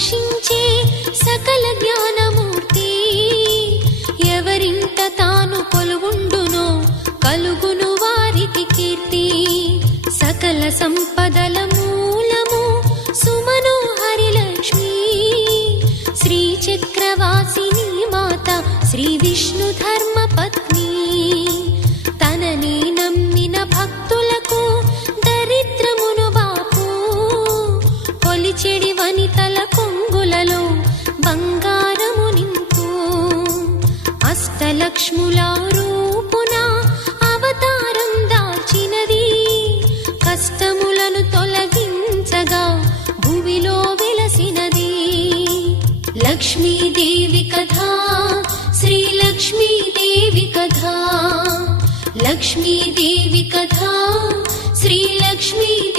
రక్షించే సకల జ్ఞానమూర్తి. ఎవరింట తాను కొలువుండునో కలుగును వారికి కీర్తి. సకల సంపదల మూలము సుమనోహరి లక్ష్మి. శ్రీ చక్రవాసిని మాత శ్రీ విష్ణు ధర్మ పత్ని. తనని నమ్మిన భక్తులకు దరిద్రమును బాపు. కొలిచెడి వనితల కొంగులలో బంగారము నింపు. అష్టలక్ష్ముల రూపున అవతారం దాల్చినది. కష్టములను తొలగించగా భూమిలో వెలసినది. లక్ష్మీదేవి కథ శ్రీ లక్ష్మీదేవి కథ. లక్ష్మీదేవి కథ శ్రీ లక్ష్మీ